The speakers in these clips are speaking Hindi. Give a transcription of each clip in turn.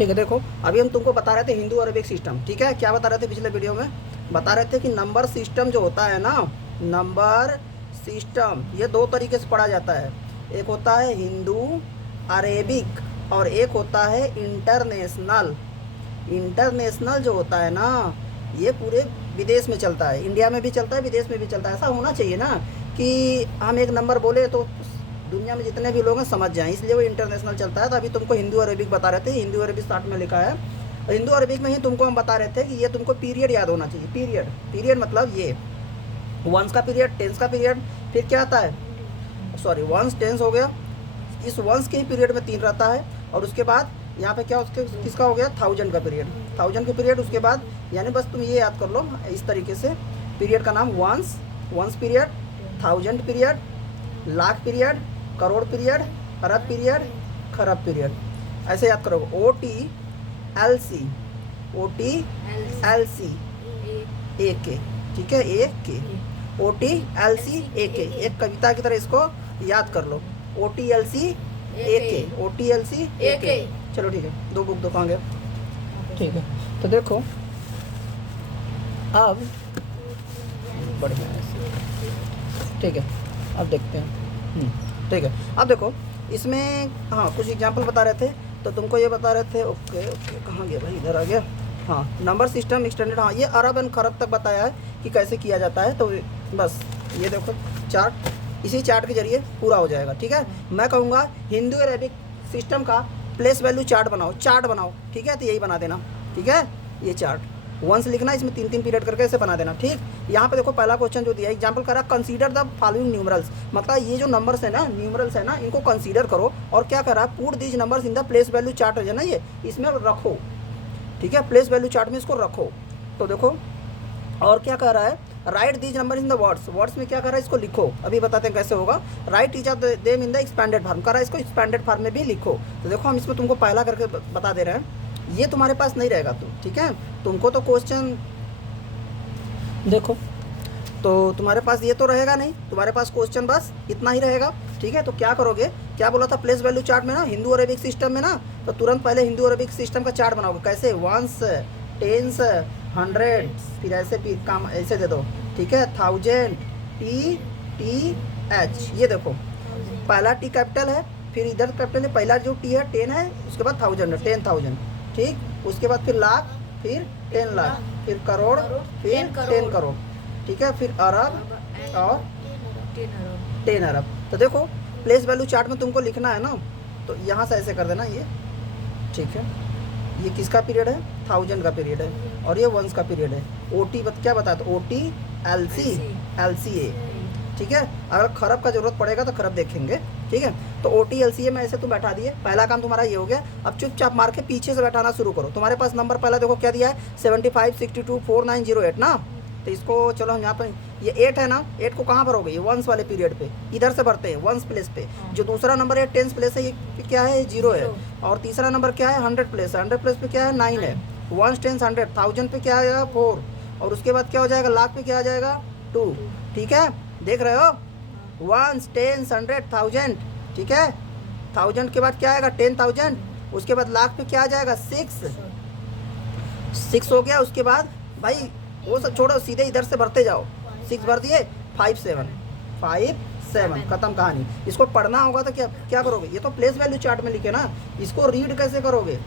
ठीक है, देखो अभी हम तुमको बता रहे थे हिंदू अरबिक सिस्टम, ठीक है। क्या बता रहे थे पिछले वीडियो में? बता रहे थे कि नंबर सिस्टम जो होता है ना, नंबर सिस्टम ये दो तरीके से पढ़ा जाता है। एक होता है हिंदू अरेबिक और एक होता है इंटरनेशनल। इंटरनेशनल जो होता है ना, ये पूरे विदेश में चलता है, इंडिया में भी चलता है, विदेश में भी चलता है। ऐसा होना चाहिए ना कि हम एक नंबर बोले तो दुनिया में जितने भी लोग हैं समझ जाएं, इसलिए वो इंटरनेशनल चलता है। तो अभी तुमको हिंदू अरेबिक बता रहे थे, हिंदू अरेबिक स्टार्ट में लिखा है। और हिंदू अरेबिक में ही तुमको हम बता रहे थे कि ये तुमको पीरियड याद होना चाहिए। पीरियड, पीरियड मतलब ये वंस का पीरियड, टेंस का पीरियड, फिर क्या आता है, सॉरी वंस टेंस हो गया, इस वंस के ही पीरियड में 3 रहता है। और उसके बाद यहाँ पे क्या उसके किसका हो गया, 1000 का पीरियड, 1000 के पीरियड। उसके बाद यानी बस तुम ये याद कर लो इस तरीके से, पीरियड का नाम ones, ones period, 1000 period, lakh period, crore period, अरब पीरियड, खरब पीरियड। ऐसे याद करोगे। O T L C, O T L C A K, ठीक है, ए के, ओ टी एल सी ए के, एक कविता की तरह इसको याद कर लो। ओ टी एल सी ए के, ओ टी एल सी ए के। चलो ठीक है, 2 बुक दिखाएंगे, ठीक है। तो देखो अब बढ़िया है, ठीक है, अब देखते हैं। ठीक है, अब देखो इसमें हाँ कुछ एग्जांपल बता रहे थे। तो तुमको ये बता रहे थे, ओके ओके कहाँ गया भाई, इधर आ गया। हाँ, नंबर सिस्टम एक्सटेंडेड, हाँ ये अरब एंड खरब तक बताया है कि कैसे किया जाता है। तो बस ये देखो चार्ट, इसी चार्ट के जरिए पूरा हो जाएगा, ठीक है। मैं कहूँगा हिंदू अरेबिक सिस्टम का प्लेस वैल्यू चार्ट बनाओ, चार्ट बनाओ, ठीक है। तो यही बना देना, ठीक है, ये चार्ट वंस लिखना, इसमें 3-3 पीरियड करके ऐसे बना देना, ठीक। यहाँ पे देखो पहला क्वेश्चन जो दिया एग्जांपल करा, कंसीडर द फॉलोइंग न्यूमरल्स, मतलब ये जो नंबर्स है ना, न्यूमरल्स है ना, इनको कंसीडर करो। और क्या करा, put these numbers in the place value chart है ना, ये इसमें रखो, ठीक है, प्लेस वैल्यू चार्ट में इसको रखो। तो देखो और क्या कह रहा है, right these number in the words, words में क्या कर रहा है, इसको लिखो। अभी बताते हैं कैसे होगा। Right each of them in the expanded form, कर रहा है इसको एक्सपेंडेड फॉर्म में भी लिखो। तो देखो हम इसमें तुमको पहला करके बता दे रहे हैं, ये तुम्हारे पास नहीं रहेगा तुम, ठीक है। तुमको तो क्वेश्चन देखो, तो तुम्हारे पास ये तो रहेगा नहीं, तुम्हारे पास क्वेश्चन बस इतना ही रहेगा, ठीक है। तो क्या करोगे, क्या बोला था प्लेस वैल्यू चार्ट में ना, हिंदू अरेबिक सिस्टम में ना, तो तुरंत पहले हिंदू अरेबिक सिस्टम का चार्ट बनाओगे। कैसे, वंस, टेंस, 100, फिर ऐसे भी काम ऐसे दे दो, ठीक है, 1000, टी टी एच, ये देखो पहला टी कैपिटल है, फिर इधर कैपिटल है, पहला जो टी है 10 है, उसके बाद 1000 है, 10,000, ठीक। उसके बाद फिर लाख, फिर 10 लाख, फिर करोड़, फिर 10 करोड़, ठीक है, फिर अरब और 10 अरब। तो देखो प्लेस वैल्यू चार्ट में तुमको लिखना है ना, तो यहाँ से ऐसे कर देना ये, ठीक है। ये किसका पीरियड है, 1000 का पीरियड है, और ये वंस का पीरियड है। ओ टी क्या बताया था, ओ टी एल सी ए, ठीक है। अगर खरब का जरूरत पड़ेगा तो खरब देखेंगे, ठीक है। तो ओ टी एल सी ए में ऐसे तुम बैठा दिए, पहला काम तुम्हारा ये हो गया। अब चुपचाप मार के पीछे से बैठाना शुरू करो। तुम्हारे पास नंबर पहला देखो क्या दिया है, 75 62 4908 ना। तो इसको चलो हम यहाँ पर, ये 8 है ना, 8 को कहाँ भरोगे, ये वंस वाले पीरियड पे, इधर से भरते हैं वंस प्लेस पे। जो दूसरा नंबर है 10 प्लेस है, ये क्या है, 0 है। और तीसरा नंबर क्या है, 100 प्लेस है, 100 प्लेस पे क्या है, 9 है। 1 10 100, 1000 पे क्या आएगा, 4, और उसके बाद क्या हो जाएगा, लाख पे क्या आ जाएगा, 2, ठीक है। देख रहे हो, 1 10 100 1000, ठीक है। 1000 के बाद क्या आएगा, 10,000, उसके बाद लाख पे क्या आ जाएगा, 6 हो गया। उसके बाद भाई वो सब छोड़ो, सीधे इधर से भरते जाओ, 6 भर दिए, 5 7 खत्म कहानी। इसको पढ़ना होगा तो क्या क्या करोगे, ये तो प्लेस वैल्यू चार्ट में लिखे ना, इसको रीड कैसे करोगे,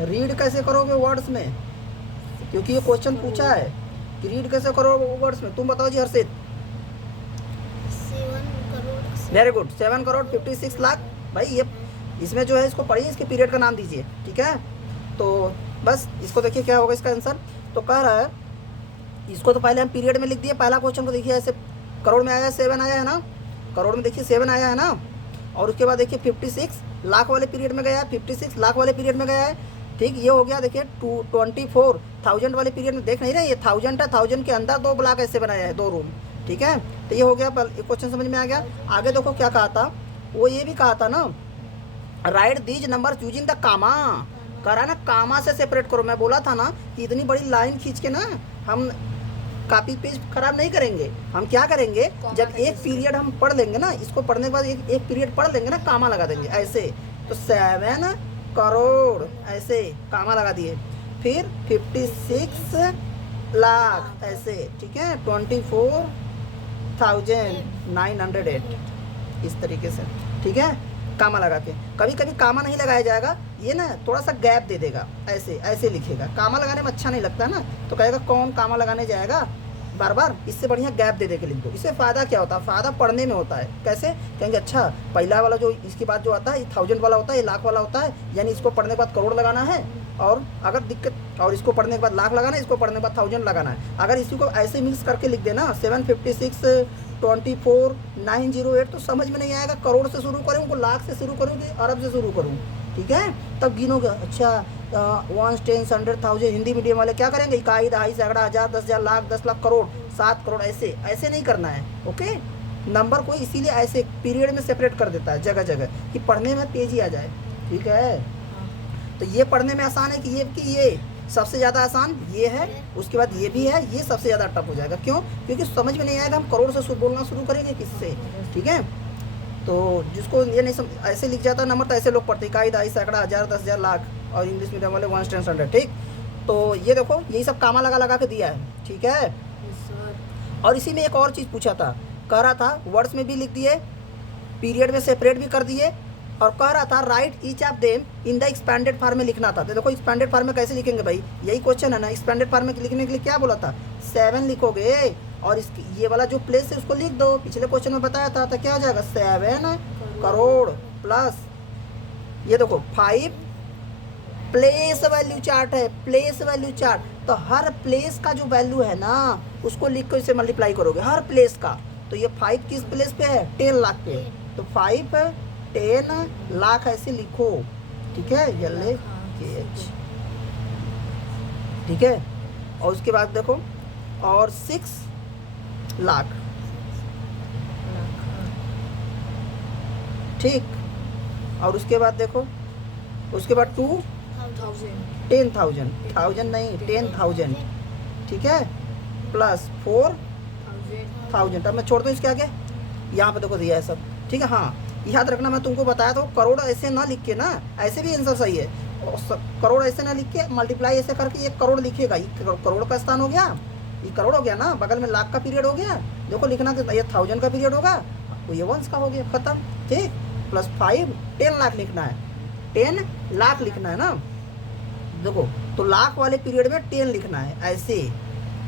रीड कैसे करोगे वर्ड्स में, क्योंकि ये क्वेश्चन पूछा है कि रीड कैसे करोगे वर्ड्स में। तुम बताओ जी हर्षित। 7 करोड़, वेरी गुड, 7 करोड़ 56 लाख। भाई ये इसमें जो है इसको पढ़िए, इसके पीरियड का नाम दीजिए, ठीक है। तो बस इसको देखिए क्या होगा इसका आंसर। तो कह रहा है इसको तो पहले हम पीरियड में लिख दिए, पहला क्वेश्चन को देखिए ऐसे, करोड़ में आया है 7 आया है ना, करोड़ में देखिए 7 आया है ना। और उसके बाद देखिए 56 लाख वाले पीरियड में गया है, 56 लाख वाले पीरियड में गया है, ठीक। ये हो गया देखिए 24,000 वाले पीरियड में, देख नहीं रहे, ये 1000 है, 1000 के अंदर 2 ब्लॉक ऐसे बनाया है, 2 रूम, ठीक है। तो ये हो गया, क्वेश्चन समझ में आ गया। आगे देखो क्या कहा था, वो ये भी कहा था ना, write these number using the comma, करा ना, कामा से सेपरेट करो। मैं बोला था ना कि इतनी बड़ी लाइन खींच के ना हम कॉपी पेज खराब नहीं करेंगे। हम क्या करेंगे, जब एक पीरियड हम पढ़ लेंगे ना, इसको पढ़ने के बाद एक पीरियड पढ़ लेंगे ना, कामा लगा देंगे ऐसे। तो 7 करोड़, ऐसे कामा लगा दिए। फिर 56 लाख ऐसे, ठीक है, 24,908 इस तरीके से, ठीक है, कामा लगा के। कभी कभी कामा नहीं लगाया जाएगा, ये ना थोड़ा सा गैप दे देगा, ऐसे ऐसे लिखेगा। कामा लगाने में अच्छा नहीं लगता ना, तो कहेगा कौन कामा लगाने जाएगा बार बार, इससे बढ़िया गैप दे के लिख दो। इससे फ़ायदा क्या होता है, फ़ायदा पढ़ने में होता है। कैसे कहेंगे, अच्छा पहला वाला जो इसके बाद जो आता है ये 1000 वाला होता है, ये लाख वाला होता है, यानी इसको पढ़ने के बाद करोड़ लगाना है, और अगर दिक्कत, और इसको पढ़ने के बाद लाख लगाना है, इसको पढ़ने के बाद 1000 लगाना है। अगर इसी को ऐसे मिक्स करके लिख देना 756 24,908, तो समझ में नहीं आएगा करोड़ से शुरू करूँ को लाख से शुरू करूँ कि अरब से शुरू करूँ, ठीक है, तब गिनोगे। अच्छा 1 10 100 1000, हिंदी मीडियम वाले क्या करेंगे, इकाई, दहाई, सैकड़ा, हज़ार, 10,000, लाख, 10 लाख, करोड़, 7 करोड़, ऐसे ऐसे नहीं करना है। ओके, नंबर को इसीलिए ऐसे पीरियड में सेपरेट कर देता है जगह जगह, कि पढ़ने में तेजी आ जाए, ठीक है। तो ये पढ़ने में आसान है कि ये सबसे ज़्यादा आसान ये है, उसके बाद ये भी है, ये सबसे ज़्यादा टफ हो जाएगा। क्यों? क्योंकि समझ में नहीं आएगा, हम करोड़ से बोलना शुरू करेंगे किससे, ठीक है। तो जिसको ये नहीं ऐसे लिख जाता नंबर, तो ऐसे लोग पढ़ते इकाई, दहाई, सैकड़ा, हज़ार, 10,000, लाख, और इंग्लिश मीडियम वाले 1 10 100, ठीक। तो ये देखो यही सब कामा लगा के दिया है, ठीक है। और इसी में एक और चीज़ पूछा था, कह रहा था वर्ड्स में भी लिख दिए, पीरियड में सेपरेट भी कर दिए, और कह रहा था right each of them in the expanded form में लिखना था। तो देखो एक्सपेंडेड फॉर्म में कैसे लिखेंगे भाई, यही क्वेश्चन है ना। एक्सपेंडेड फॉर्म में लिखने के लिए क्या बोला था, 7 लिखोगे, और इसकी ये वाला जो प्लेस है उसको लिख दो, पिछले क्वेश्चन में बताया था। तो क्या हो जाएगा, 7 करोड़ प्लस ये देखो 5 प्लेस वैल्यू चार्ट है, प्लेस वैल्यू चार्ट। तो हर प्लेस का जो वैल्यू है ना उसको लिख कर इसे मल्टीप्लाई करोगे हर प्लेस का। तो ये 5 किस प्लेस पे है, 10 लाख पे, तो 5 10 लाख ऐसे लिखो, ठीक है, LAKH, ठीक है। और उसके बाद देखो, और 6 लाख, ठीक। और उसके बाद देखो, उसके बाद 10,000 नहीं 10,000, ठीक है, प्लस 4,000। अब मैं छोड़ दूँ इसके आगे, यहाँ पे देखो दिया है सब, ठीक है। हाँ याद रखना, मैं तुमको बताया था करोड़ ऐसे ना लिख के ना, ऐसे भी आंसर सही है, करोड़ ऐसे ना लिख के मल्टीप्लाई ऐसे करके 1 करोड़ लिखेगा, ये करोड़ का स्थान हो गया, ये करोड़ हो गया ना, बगल में लाख का पीरियड हो गया, देखो लिखना कि ये 1000 का पीरियड होगा, तो ये 1 का हो गया, खत्म, ठीक। प्लस 5 10 लाख लिखना है, 10 लाख लिखना है ना, देखो तो लाख वाले पीरियड में 10 लिखना है, ऐसे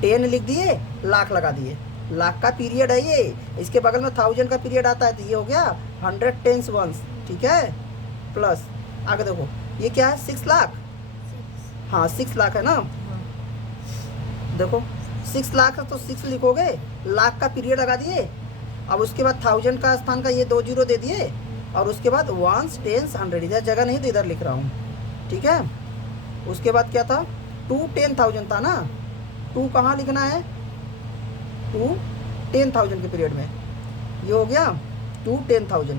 10 लिख दिए, लाख लगा दिए, लाख का पीरियड है ये, इसके बगल में 1000 का पीरियड आता है, तो ये हो गया 100 10s ones, ठीक है। प्लस आगे देखो ये क्या है, 6 लाख, हाँ 6 लाख है ना, देखो 6 लाख है तो 6 लिखोगे, लाख का पीरियड लगा दिए, अब उसके बाद 1000 का स्थान का ये 2 0 दे दिए, और उसके बाद 1s 10s 100, इधर जगह नहीं तो इधर लिख रहा हूँ, ठीक है। उसके बाद क्या था, 2 10,000 था ना, 2 कहाँ लिखना है, 2 10,000 के पीरियड में, ये हो गया 2 10,000।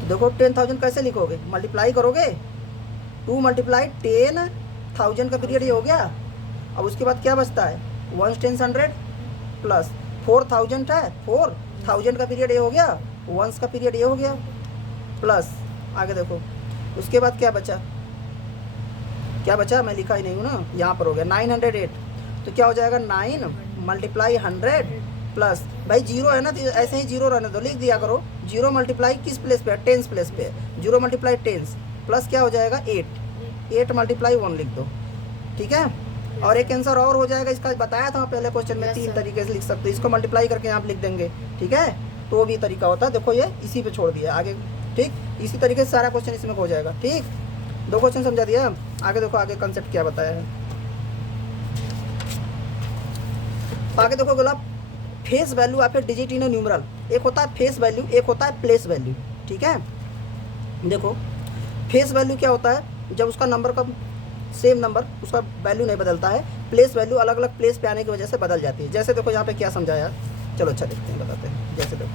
तो देखो 10,000 कैसे लिखोगे, मल्टीप्लाई करोगे, 2 मल्टीप्लाई 10,000 का पीरियड ये हो गया। अब उसके बाद क्या बचता है, 1 10 100 प्लस 4,000 है, 4,000 का पीरियड ये हो गया, 1s का पीरियड ये हो गया, प्लस आगे देखो उसके बाद क्या बचा, मैं लिखा ही नहीं हूँ ना, यहाँ पर हो गया 908। तो क्या हो जाएगा, 9 मल्टीप्लाई 100 प्लस, भाई 0 है ना तो ऐसे ही 0 रहने दो, लिख दिया करो, 0 मल्टीप्लाई किस प्लेस पे है, 10s प्लेस पे, 0 मल्टीप्लाई 10s प्लस क्या हो जाएगा 8 मल्टीप्लाई 1 लिख दो, ठीक है। और एक आंसर और हो जाएगा, इसका बताया था पहले क्वेश्चन में, 3 तरीके से लिख सकते हो, इसको मल्टीप्लाई करके यहाँ पे लिख देंगे, ठीक है। तो वो भी तरीका होता है, देखो ये इसी पे छोड़ दिया आगे, ठीक। इसी तरीके से सारा क्वेश्चन इसमें हो जाएगा, ठीक। 2 क्वेश्चन समझा दिया, आगे देखो आगे कंसेप्ट क्या बताया है। आगे देखो बोला फेस वैल्यू या फिर डिजिट इन न्यूमरल, एक होता है फेस वैल्यू, एक होता है प्लेस वैल्यू, ठीक है। देखो फेस वैल्यू क्या होता है, जब उसका नंबर का सेम नंबर उसका वैल्यू नहीं बदलता है, प्लेस वैल्यू अलग अलग प्लेस पे आने की वजह से बदल जाती है। जैसे देखो यहाँ पे क्या समझाया, चलो अच्छा देखते हैं, बताते हैं। जैसे देखो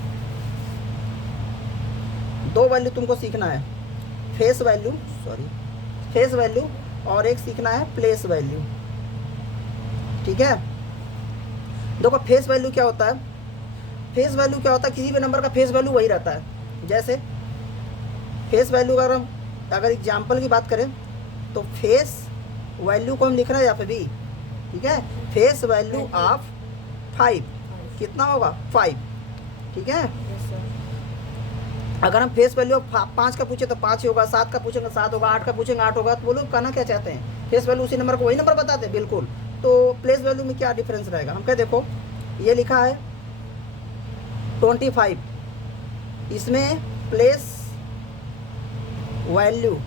2 वैल्यू तुमको सीखना है, फेस वैल्यू और एक सीखना है प्लेस वैल्यू, ठीक है। देखो फेस वैल्यू क्या होता है, किसी भी नंबर का फेस वैल्यू वही रहता है। जैसे फेस वैल्यू अगर एग्जाम्पल की बात करें तो फेस वैल्यू को हम लिख रहे हैं यहाँ पे भी, ठीक है। फेस वैल्यू ऑफ 5 कितना होगा 5, ठीक है। अगर हम फेस वैल्यू 5 का पूछे तो 5 ही होगा, 7 का पूछेंगे 7 होगा, 8 का पूछेंगे 8 होगा। तो वो लोग कहना क्या चाहते हैं, फेस वैल्यू उसी नंबर को वही नंबर बताते हैं, बिल्कुल। तो प्लेस वैल्यू में क्या डिफरेंस रहेगा, हम क्या देखो ये लिखा है 25, इसमें प्लेस वैल्यू